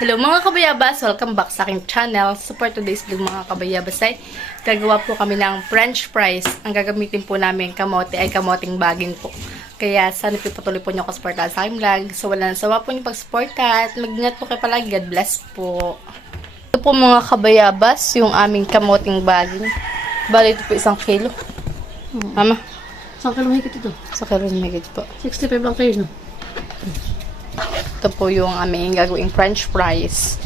Hello mga kabayabas! Welcome back sa aking channel. So for today's vlog mga kabayabas ay gagawa po kami ng french fries. Ang gagamitin po namin kamote ay kamoting baging po. Kaya sana patuloy po nyo kasuportahan sa aking vlog. So wala nang sawa po nyo pag-suporta at mag-ingat po kayo palagi. God bless po. Ito po mga kabayabas yung aming kamoting baging. Bali ito po 1 kilo. Mama? 1 kilo mahigit ito. 1 kilo mahigit po. 65 lang kayo, no? Ito po yung aming gagawing french fries.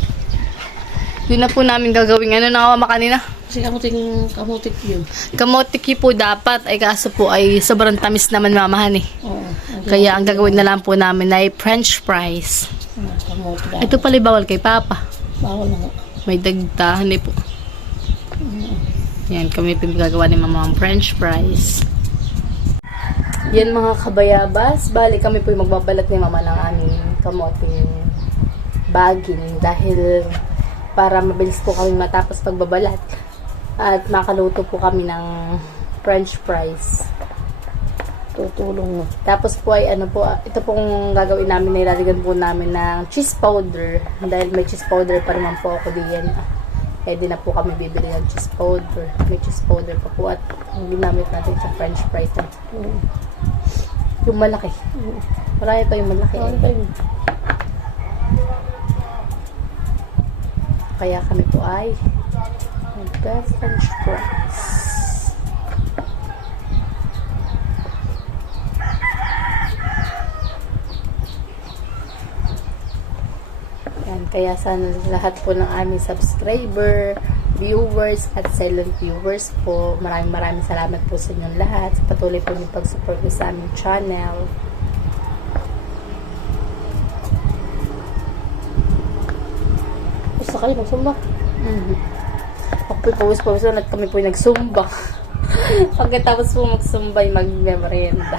Yun na po namin gagawing ano na mama kanina. Kasi kamutik yun. Kamotiki po dapat ay kaso po ay sobrang tamis naman mamahan eh. Oo. Kaya ang gagawin na lang po namin ay french fries. Kamutik. Ito pala bawal kay Papa. Bawal na nga. May dagtahan eh po. Yan kami po gagawa ni mama ang french fries. Yan mga kabayabas, bali kami po magbabalat ni mama ng aming kamoting baging dahil para mabilis po kami matapos pagbabalat at makaluto po kami ng french fries. Tutulong na. Tapos po ay ano po, ito pong gagawin namin, nilalagyan po namin ng cheese powder dahil may cheese powder pa naman po ako diyan. Kaya di na po kami bibili ng cheese powder. May cheese powder pa po at ginamit natin sa french fries. Yung malaki. Marami pa yung malaki. Bawal pa yun. Kaya kami po ay mag-french fries. Yan, kaya sana lahat po ng aming subscriber, viewers at silent viewers po, maraming salamat po sa inyong lahat sa patuloy po yung pag-support ko sa aming channel. Basta kayo magsumba. Ako po pawis-pawis at kami po nagsumba. Pagkatapos po magsumba, mag-merienda.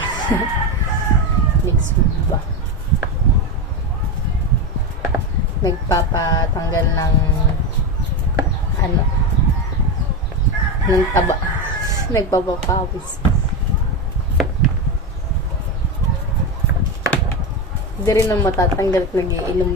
Nagsumba. Nagpapatanggal ng ano ng taba. Nagpapapawis. Hindi rin naman matatanggal at nag-iinom.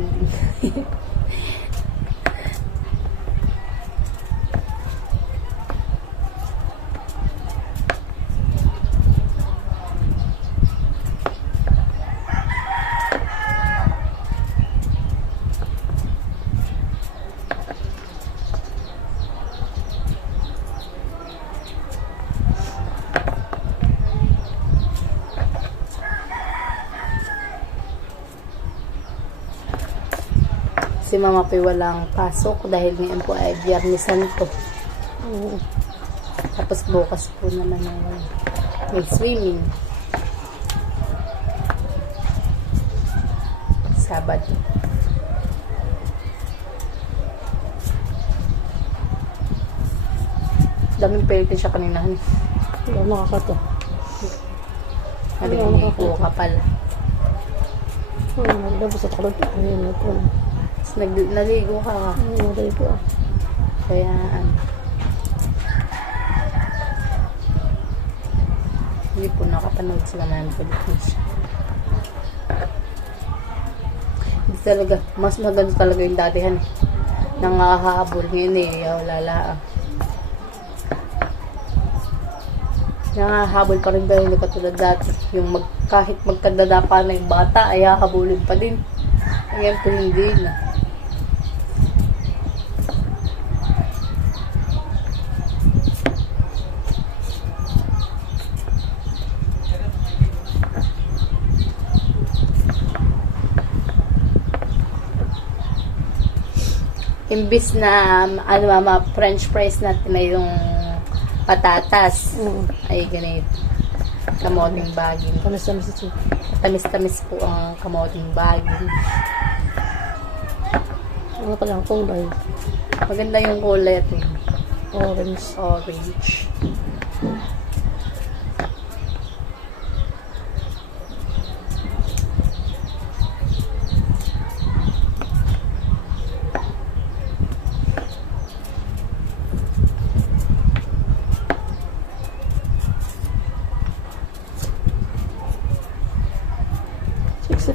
Si Mama Pi walang pasok dahil ngayon po ay Biyernes Santo. Tapos bukas po naman may swimming. Sabado. Daming pwede siya kanina. Hindi ako nakakato. Nabigyan po ka pala. Nagdabos at kalot. Ayun na po. Naligo ka. Naday po. Kaya hindi po nakapanood sila ng Philippines. Hindi talaga, mas maganda talaga yung datihan. Nangahabol ngayon wala lang. Nangahabol pa rin ba yung katulad dati. Yung kahit magkadadapa na yung bata, ay hahabulin pa din. Ayan po hindi na. Imbis na ano mama, french fries natin na yung patatas. Ay ganito. Kamoting baging. Tamis-tamis ito. Tamis-tamis po ang kamoting baging. Ano pa lang kulay? Maganda yung kulay ito. Orange. Orange.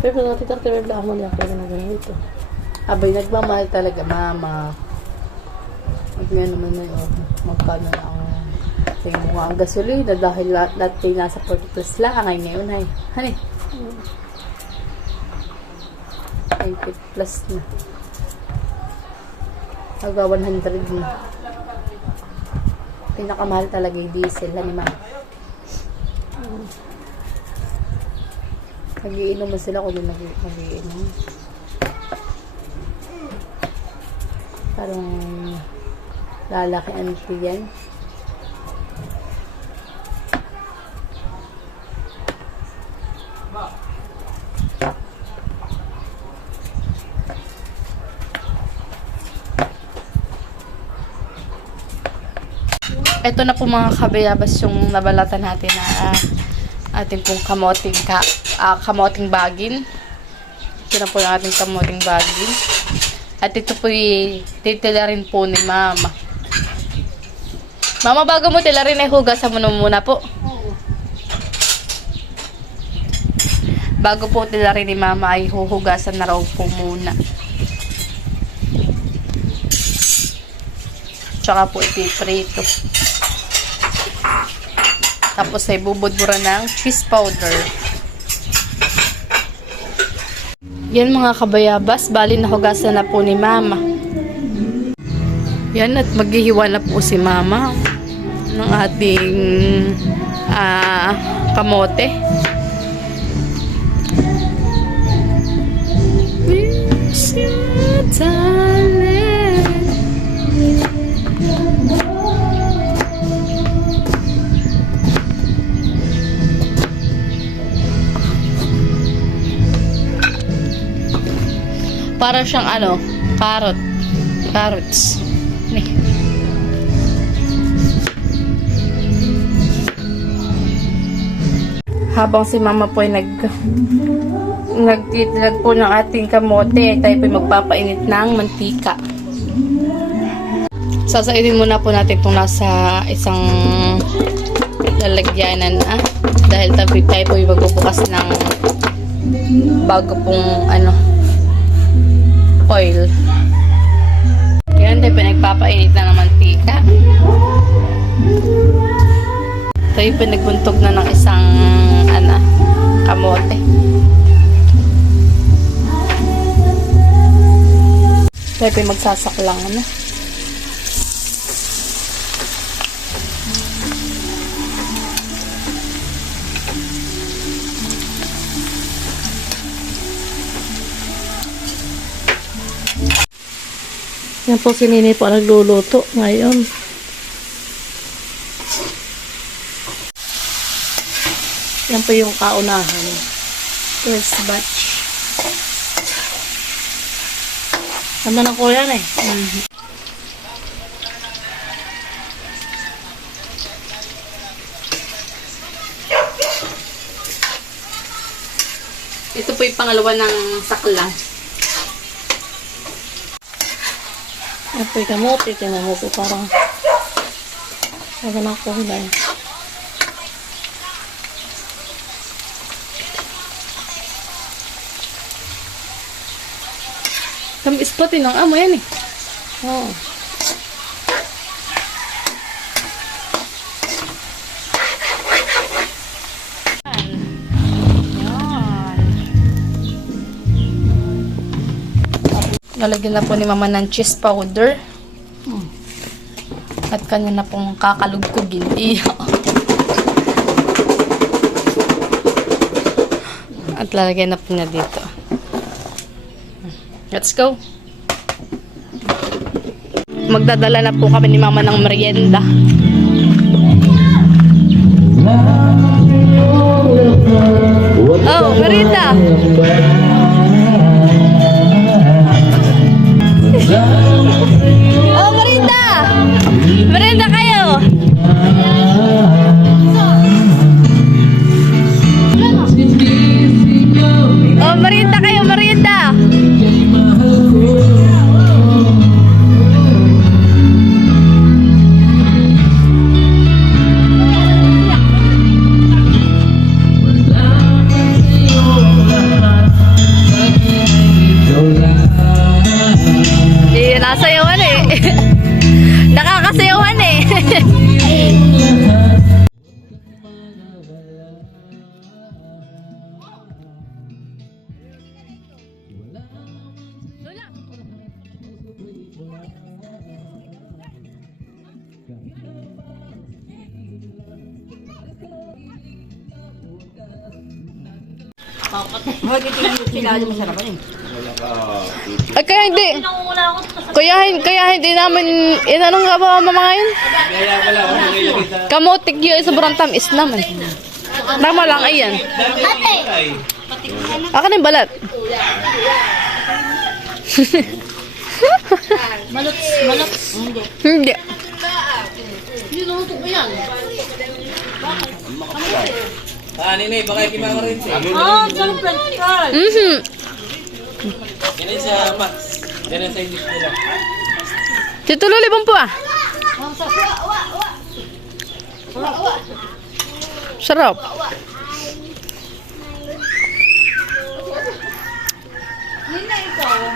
Pero natin 35 lang mo niya kaya na ganito. Abay, nagmamahal talaga, mama. At nga naman na yun, magkano na ang tingin mo nga ang gasolina dahil lahat ay nasa 40 plus lang ay ngayon ay. Hani? 90 plus na. Magba 100 na. Pinakamahal talaga yung diesel, hani ma'am? Nagiinom mo sila kung nagiinom. Parang lalaki auntie yan. Ito na po mga kabayabas yung nabalatan natin na ating pong kamoting bagin. Ito na po yung ating kamoting bagin. At ito po titila rin po ni mama. Mama, bago mo tila rin ay hugasan mo na muna po. Bago po tila rin ni mama ay huhugasan na raw po muna. Tsaka po ipiprito. Tapos ay bubudburan ng cheese powder. Yan mga kabayabas, bali nahugasan na po ni mama. Yan, at maghihiwa na po si mama ng ating kamote. Where's your darling? Para siyang carrots. Nih. Habang si mama po ay nagtitilag po ng ating kamote, tayo po magpapainit ng mantika. Sasaidin muna po natin itong nasa isang lalagyanan dahil tayo po ay magbubukas ng bago pong oil. Yan, tayo pinagpapainit na ng mantika. Tayo pinagbuntog na ng isang kamote. Tayo magsasaklang Yan po si Nini po nagluluto ngayon. Yan po yung kaunahan. First batch. Ano na ko yan eh. Ito po yung pangalawa ng saklang. Yan po yung kamote. Tinan mo po parang wala na ko hulay. Tamis pa tinang amo yan eh. Oh. Lalagyan na po ni mama ng cheese powder. At kanya na pong kakalugkugin. Iyo. At lalagyan na po niya dito. Let's go. Magdadala na po kami ni mama ng merienda. Oh, merienda! Oh, merienda! Merienda kayo! Oh, merienda kayo, merienda! Ay, kaya hindi. Kaya hindi namin, inanong nga ba mga yun? Kamotik yun, sobrang tamis naman. Tama lang, ayan. Akin yung balat. Malot. Hindi. Niluto ko yan. Nini, baka ikimama rin siya. Ganun french fries. Yan sa Max. Yan sa English nila. Tituloy bang po ah? Sarap.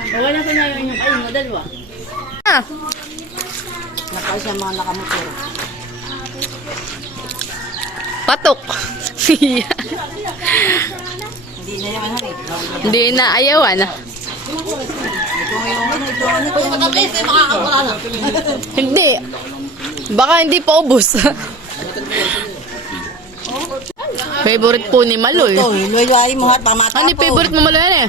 Wala pa na yung ayun mo, dalawa. Ah, Nakaisa mga nakamotor. patok. Hindi na naman hari. Hindi na ayawan. Pag matamis, ay makakawala na. Hindi. Baka hindi pa ubos. Favorite po ni Maloy. Luwai-luwai mo at pamata Ano yung favorite mo Maloy yan eh?